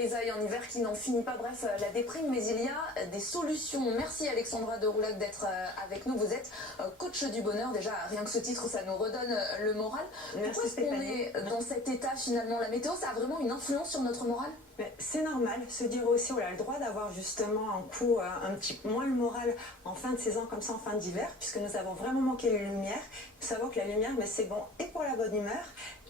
grisaille en hiver qui n'en finit pas, bref, la déprime, mais il y a des solutions. Merci Alexandra de Roulac d'être avec nous. Vous êtes coach du bonheur. Déjà, rien que ce titre, ça nous redonne le moral. Pourquoi est-ce qu'on est dans cet état finalement? La météo, ça a vraiment une influence sur notre moral? C'est normal, se dire aussi on a le droit d'avoir justement un coup un petit moins le moral en fin de saison comme ça, en fin d'hiver, puisque nous avons vraiment manqué de lumière. Il faut savoir que la lumière, c'est bon et pour la bonne humeur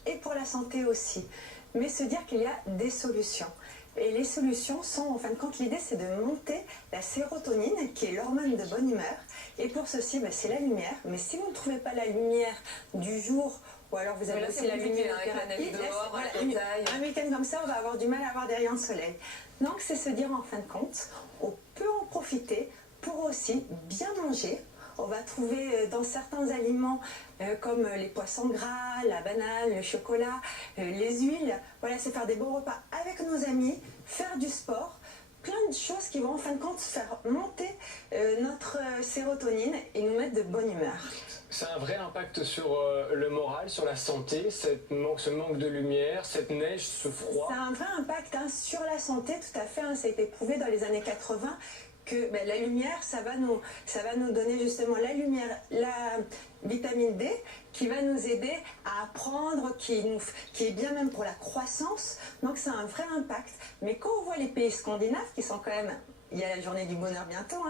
et pour la santé aussi. Mais se dire qu'il y a des solutions. Et les solutions sont, en fin de compte, l'idée c'est de monter la sérotonine, qui est l'hormone de bonne humeur. Et pour ceci, c'est la lumière. Mais si vous ne trouvez pas la lumière du jour, ou alors vous avez aussi la lumière dehors, un week-end comme ça, on va avoir du mal à avoir des rayons de soleil. Donc c'est se dire en fin de compte, on peut en profiter pour aussi bien manger. On va trouver dans certains aliments comme les poissons gras, la banane, le chocolat, les huiles. Voilà, c'est faire des bons repas avec nos amis, faire du sport. Plein de choses qui vont en fin de compte faire monter notre sérotonine et nous mettre de bonne humeur. C'est un vrai impact sur le moral, sur la santé, ce manque de lumière, cette neige, ce froid. Ça a un vrai impact sur la santé, tout à fait. Ça a été prouvé dans les années 80 que la lumière, ça va nous donner justement la lumière, la vitamine D, qui va nous aider à apprendre, qui est bien même pour la croissance. Donc ça a un vrai impact. Mais quand on voit les pays scandinaves, qui sont quand même... Il y a la journée du bonheur bientôt,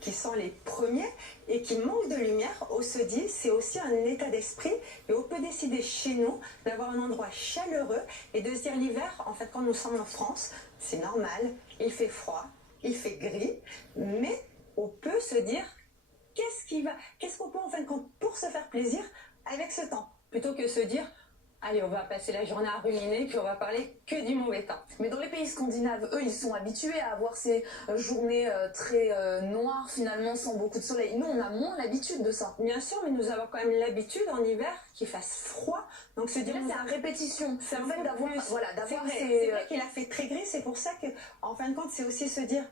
qui sont les premiers et qui manquent de lumière. On se dit, c'est aussi un état d'esprit et on peut décider chez nous d'avoir un endroit chaleureux et de se dire l'hiver, en fait, quand nous sommes en France, c'est normal, il fait froid, il fait gris, mais on peut se dire, qu'est-ce qu'on peut en fin de compte pour se faire plaisir avec ce temps, plutôt que se dire, allez, on va passer la journée à ruminer, puis on va parler que du mauvais temps. Mais dans les pays scandinaves, eux, ils sont habitués à avoir ces journées très noires, finalement, sans beaucoup de soleil. Nous, on a moins l'habitude de ça. Bien sûr, mais nous avons quand même l'habitude en hiver qu'il fasse froid. Donc se dire, là, c'est à répétition. C'est en fait d'avoir... C'est vrai qu'il a fait très gris, c'est pour ça que, en fin de compte, c'est aussi se dire,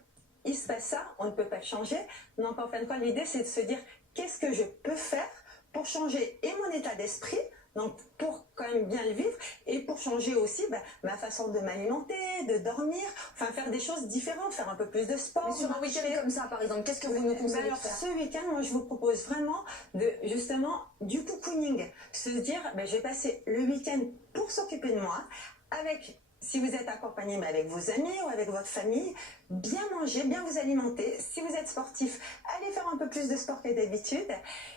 il se passe ça, on ne peut pas le changer. Donc, en fin de compte, l'idée, c'est de se dire, qu'est-ce que je peux faire pour changer et mon état d'esprit, donc pour quand même bien le vivre, et pour changer aussi ma façon de m'alimenter, de dormir, enfin faire des choses différentes, faire un peu plus de sport. Mais sur un week-end comme ça, par exemple, qu'est-ce que vous nous conseillez de faire? Ce week-end, moi je vous propose vraiment justement du cocooning, se dire, je vais passer le week-end pour s'occuper de moi, avec... Si vous êtes accompagné avec vos amis ou avec votre famille, bien manger, bien vous alimenter. Si vous êtes sportif, allez faire un peu plus de sport que d'habitude.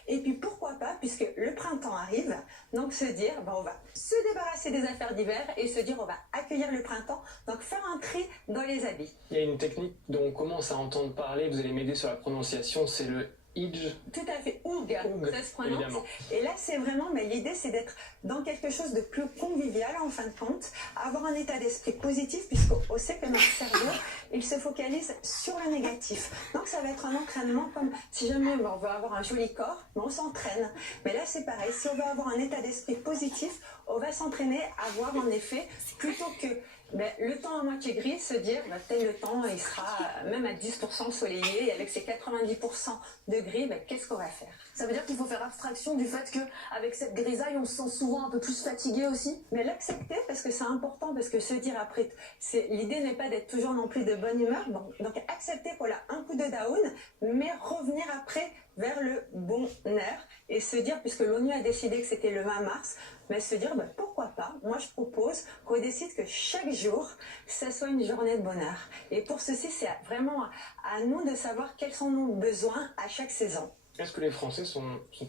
Et puis pourquoi pas, puisque le printemps arrive, donc se dire, on va se débarrasser des affaires d'hiver et se dire, on va accueillir le printemps. Donc faire un tri dans les habits. Il y a une technique dont on commence à entendre parler, vous allez m'aider sur la prononciation, c'est le Idge. Tout à fait, Oug, ça se prononce. Évidemment. Et là, c'est vraiment, l'idée, c'est d'être dans quelque chose de plus convivial, en fin de compte, avoir un état d'esprit positif, puisqu'on sait que notre cerveau, il se focalise sur le négatif. Donc, ça va être un entraînement comme si jamais on veut avoir un joli corps, on s'entraîne. Mais là, c'est pareil, si on veut avoir un état d'esprit positif, on va s'entraîner à voir en effet, plutôt que le temps à moitié gris, se dire, tel le temps, il sera même à 10% ensoleillé, et avec ses 90% de gris, qu'est-ce qu'on va faire? Ça veut dire qu'il faut faire abstraction du fait qu'avec cette grisaille, on se sent souvent un peu plus fatigué aussi? Mais l'accepter, parce que c'est important, parce que se dire après, l'idée n'est pas d'être toujours non plus de bonne humeur, donc accepter qu'on a un coup de down, mais revenir après vers le bonheur, et se dire, puisque l'ONU a décidé que c'était le 20 mars, mais se dire, pourquoi pas, moi je propose qu'on décide que chaque jour, ça soit une journée de bonheur. Et pour ceci, c'est vraiment à nous de savoir quels sont nos besoins à chaque saison. Est-ce que les Français sont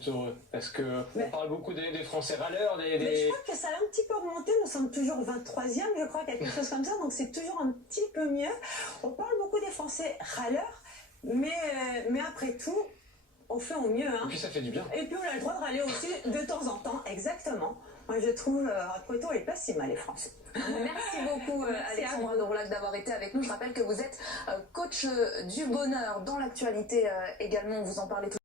heureux? Parce qu'on parle beaucoup des Français râleurs, Mais je crois que ça a un petit peu remonté, nous sommes toujours 23e, je crois, quelque chose comme ça, donc c'est toujours un petit peu mieux. On parle beaucoup des Français râleurs, mais après tout, on fait au mieux. Et puis ça fait du bien. Et puis on a le droit de râler aussi de temps en temps, exactement. Moi je trouve, après tout, on n'est pas si mal les Français. Merci beaucoup Alexandra de Roulac d'avoir été avec nous. Je rappelle que vous êtes coach du bonheur dans l'actualité également, vous en parlez tout